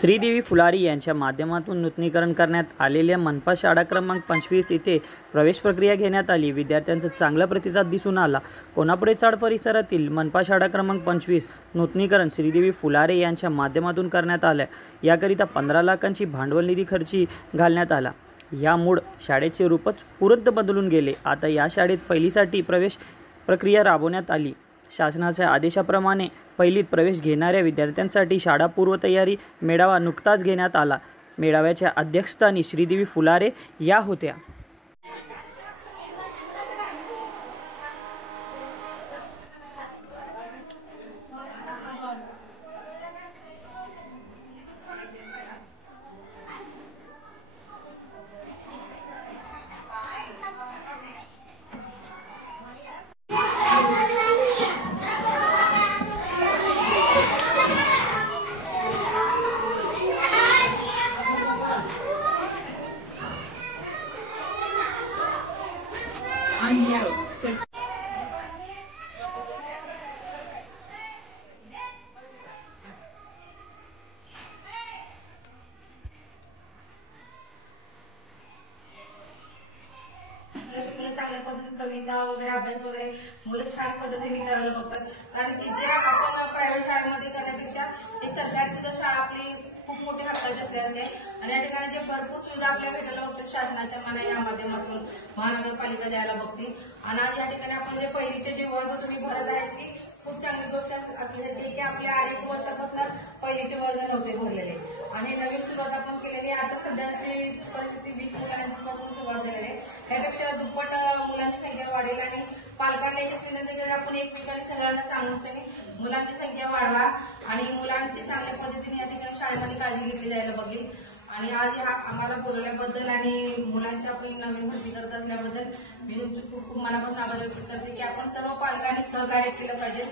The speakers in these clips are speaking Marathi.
श्रीदेवी फुलारी यांच्या माध्यमातून नूतनीकरण करण्यात आलेल्या मनपा शाळा क्रमांक 25 इथे प्रवेश प्रक्रिया घेण्यात आली। विद्यार्थ्यांचा चांगला प्रतिसाद दिसून आला। कोणापुरे चाळ परिसरातील मनपा शाळा क्रमांक 25 नूतनीकरण श्रीदेवी फुलारी यांच्या माध्यमातून करण्यात आले। याकरिता 15 लाखांची भांडवल निधी खर्ची घालण्यात आला। या मूळ शाळेचे रूपच पुरंत बदलून गेले। आता या शाळेत पहिलीसाठी प्रवेश प्रक्रिया राबवण्यात आली। शासनाच्या आदेशाप्रमाणे पहिलीत प्रवेश घेणाऱ्या विद्यार्थ्यांसाठी शाळा पूर्वतयारी मेळावा नुकताच घेण्यात आला। मेळाव्याच्या अध्यक्षस्थानी श्रीदेवी फुलारे या होत्या। चांगल्या पद्धतीने कविता वगैरे अभ्यास वगैरे मुलं छान पद्धतीने करायला बघतात। कारण की जे आपण प्रायव्हेट शाळेमध्ये करण्यापेक्षा हे सरकारी सुद्धा शाळा आपली खूप मोठी हक्काची असल्याने आणि या ठिकाणी जे भरपूर सुविधा आपल्याला भेटायला बघतात शासनाच्या मना या माध्यमातून महानगरपालिका द्यायला बघते। आणि आज या ठिकाणी आपण जे पहिलीचे जे वर्ग तुम्ही भरत आहेत ती खूप चांगली गोष्ट असल्याची की आपल्या 8 वर्षापासून पहिलीचे वर्ग नव्हते भरलेले आणि नवीन सुरुवात आपण केलेली। आता सध्याची परिस्थिती 20 मुलांपासून सुरुवात झालेली आहे। त्यापेक्षा दुप्पट मुलांची संख्या वाढेल आणि पालकांना एक विनंती करेल आपण एकमेकांनी सगळ्यांना सांगून मुलांची संख्या वाढवा आणि मुलांची चांगल्या पद्धतीने या ठिकाणी शाळेमध्ये काळजी घेतली जायला बघेल। आणि आज आम्हाला बोलवल्याबद्दल आणि मुलांची आपण नवीन भरती करत असल्याबद्दल मी तुमचे खूप खूप मनापासून आभार व्यक्त करते की आपण सर्व पालकांनी सहकार्य केलं पाहिजे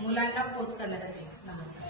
मुलांना पोच करण्यासाठी। नमस्कार।